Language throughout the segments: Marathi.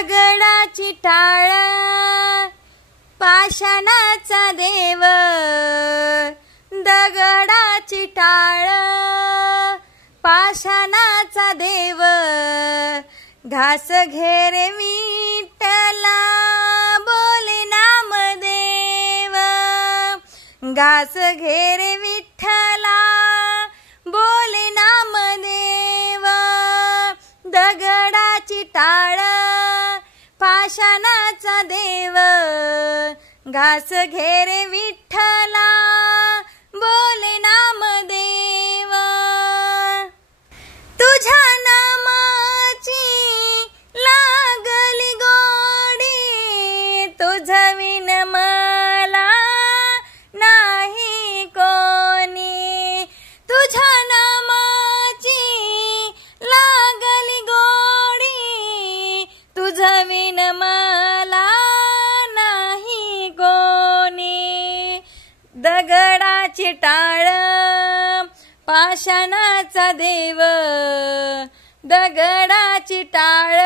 दगडाची टाळ पाषाणाचा देव, दगडाची टाळ पाषाणाचा देव, घास घेरे विठ्ठला बोले नामदेव, घास घेरे विठ्ठला बोले नामदेव, दगडाची टाळ पाषाणाचा देव, घास घेरे विठ्ठला बोले नामदेव, तुझ्या नामाची लागली गोडी, तुझविन मला नाही कोणी, तुझ्या नामाची लागली गोडी, तुझविन मला नाही कोणी, दगडाची टाळ पाषाणाचा देव, दगडाची टाळ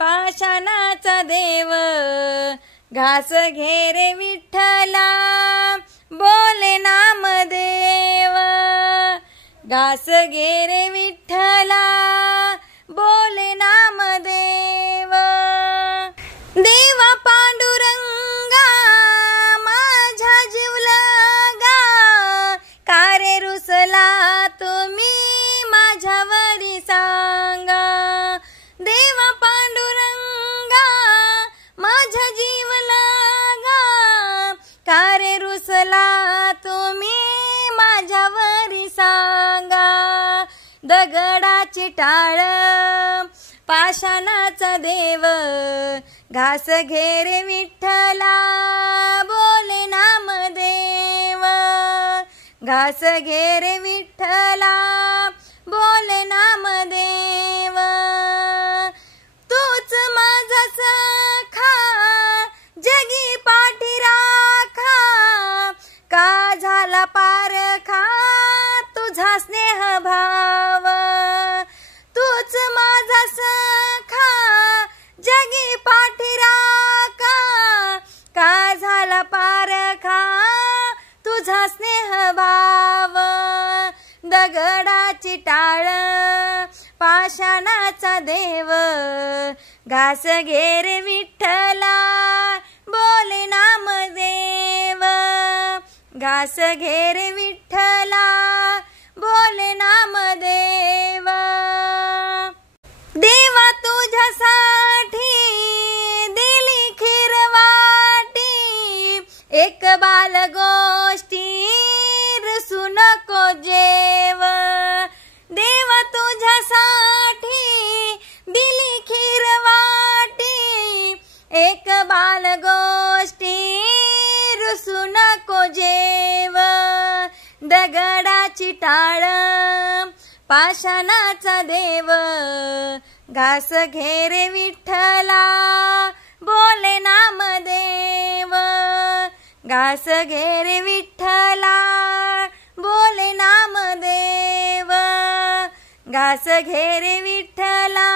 पाषाणाचा देव, घास घेरे विठ्ठला बोले नामदेव, घास घेरे विठ्ठला बोले नामदेव, देवा पांडुरंगा माझ्या जीवलगा, का रे रुसला तुम्ही माझ्यावरी सांगा, देवा पांडुरंगा माझ्या जीवलगा, का रे रुसला तुम्ही माझ्यावरी सांगा, दगडाची टाळ पाषाणाचा देव, घास घेरे विठ्ठला बोले नामदेव, घास घेरे विठ्ठला बोले नामदेव, तूच माझा सखा जगी पाठी राखा, का झाला पारखा तुझा स्नेह भाव, तूच माझा सखा जगी पाठी राखा, का झाला पारखा तुझा स्नेह भाव, दगडाची टाळ पाषाणाचा देव, घास घेरे विठ्ठला बोले नामदेव, घास घेरे विठ्ठला बोले नामदेव, देवा तुझ्यासाठी दिली खीर वाटी, एक बाल गोष्टी रसू नको जेव, देवा तुझ्यासाठी दिली खीर वाटी, एक बाल गोष्टी रसू नको जेव, दगडाची टाळ पाषाणाचा देव, घास घेरे विठ्ठला बोले नामदेव, घास घेरे विठ्ठला बोले नामदेव, घास घेरे विठ्ठला